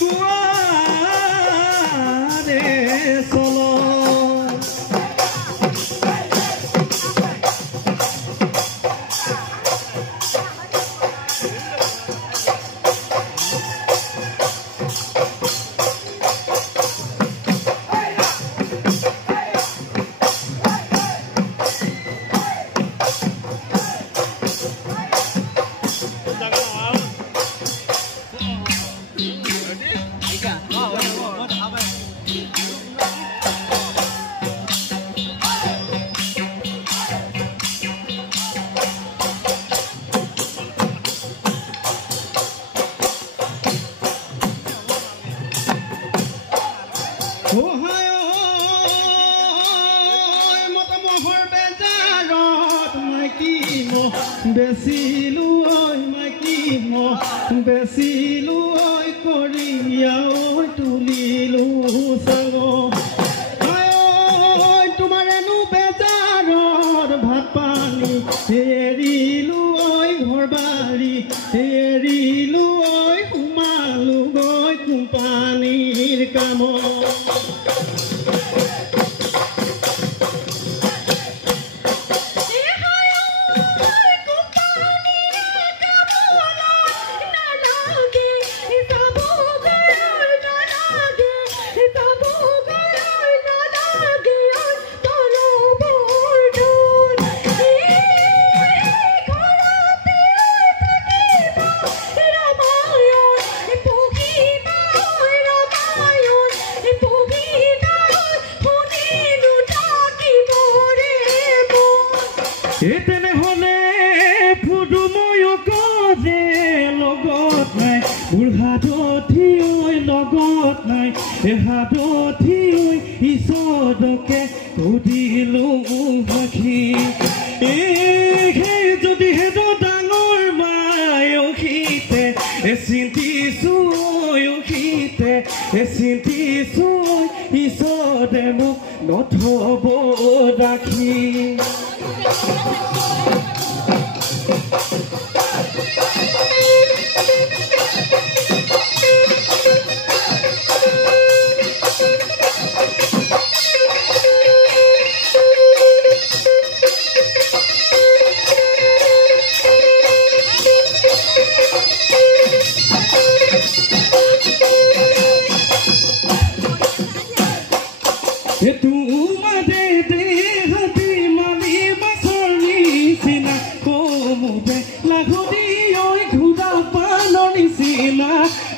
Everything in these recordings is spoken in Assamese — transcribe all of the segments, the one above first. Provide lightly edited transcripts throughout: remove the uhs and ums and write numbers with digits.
দুয়াৰে চলো বেচিলো ঐ মাইকী বেচিলো ঐ কৰিয়া ঐ তুলিলো চাঙ তোমাৰেনো বেজাৰৰ ভাত পানী এৰিলো ঐ ঘৰ বাৰী এৰিলো ঐ সোমালো গৈ কোম্পানীৰ কামত তেনেহলে ফুটো ময়ো গজে লগত নাই বুঢ়াদঠি ঐ লগত নাই এহাদঠি ঐ ঈশ্বৰকে সুধিলো সখী সেই যদিহে ডাঙৰ মায়সীতে চিন্তিছো অসীতে চিন্তিছো ঈশ্বৰে মোক নথব ৰাখি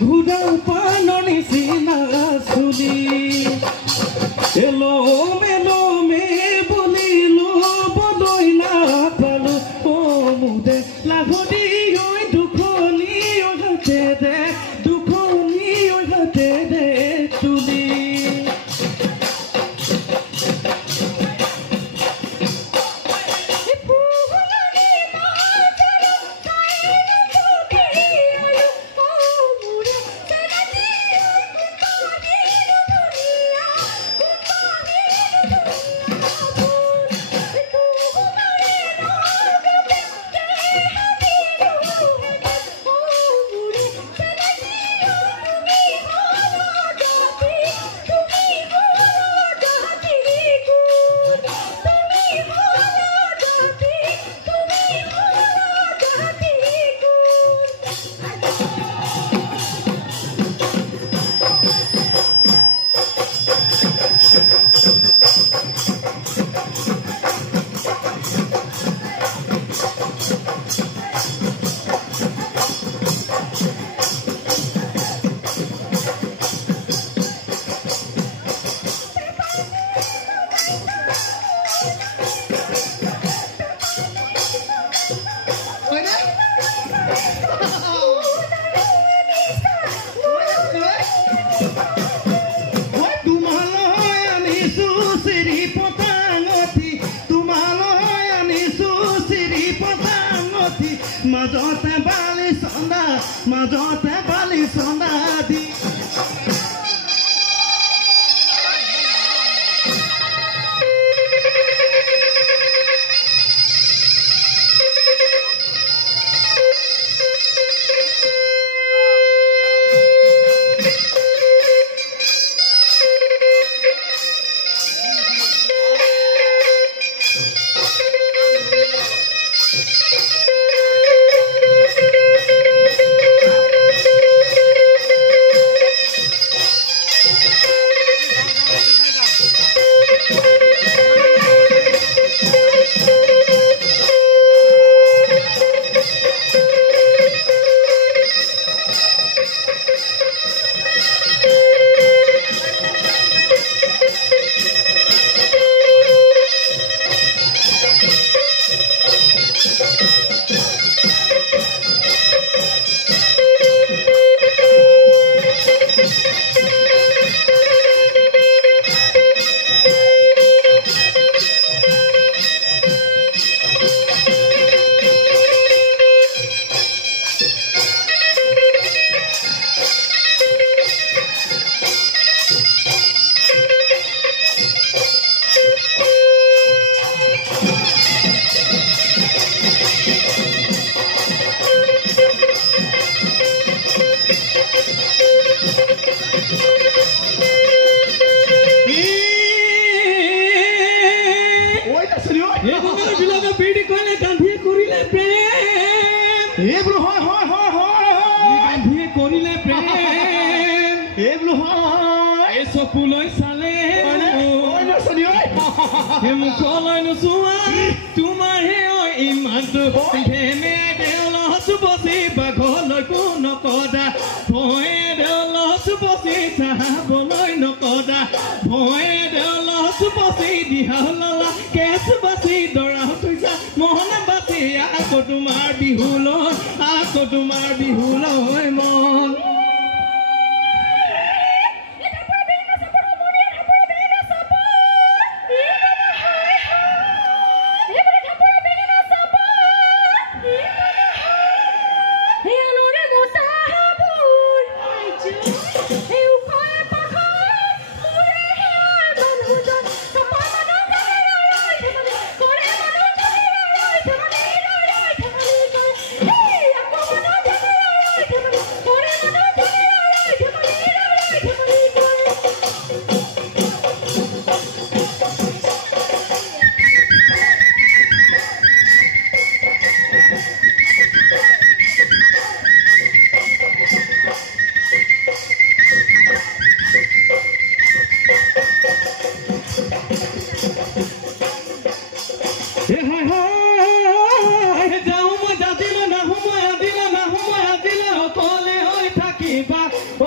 ঘুৰা পানৰ নিচিনা চুলি এলমে বুলিলো বদৈ নাপালো মুদে লাগনি দুখনি হাতে দে দুখনি হাতে দে তুলি মাজতে বালি চন্দা দি গান্ধীয়ে কৰিলে প্ৰেম এই চকুলৈ চালে মুখলৈ নোচোৱা তোমাৰহে ইমানটো ধেমে দেউলহচু বচি বাঘলৈকো নকদা ভয়ে দেউলহচু বচি চাহাবলৈ নকদা ভয়ে দেউলহচু বচি দিহা লালা কেঁচ বাচি দৰা থৈছা মহনে বাচি আকৌ তোমাৰ বিহুলৈ মন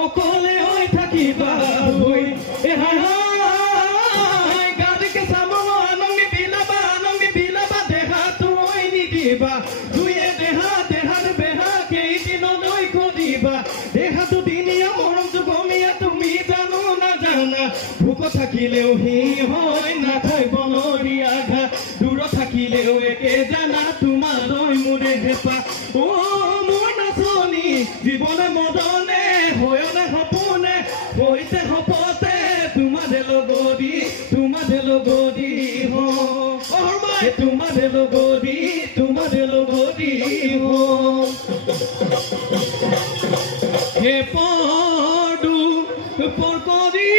অকলে হৈ থাকিবা গাড়ীকে চামন আনন্দি বিলাবা দেহাটো হৈ নিদিবা দুয়ে দেহাৰ বেহা কেইদিনলৈ খুদিবা দেহাটো দিনীয়া মৰম জুগমীয়া তুমি জানো নাজানা ভোক থাকিলেও সি হয় নাথাই বনৰীয়া ঘা দূৰ থাকিলেও একে জানা তোমালৈ মোৰে হেঁপা মোৰ নাচনি জীৱনে মদনে হয়নে সপোনে হৈতে সপতে তোমাৰে লগৰী তোমাৰে লগৰী হে পৰদু পৰকৰি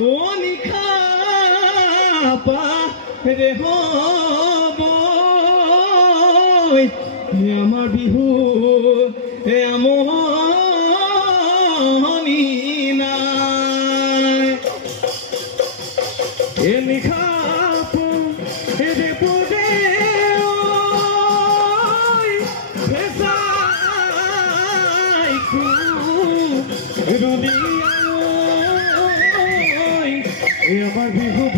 ও নিশা পা ৰে হ'ব আমাৰ বিহু আমনি নাই নিশা আমাৰ বিহু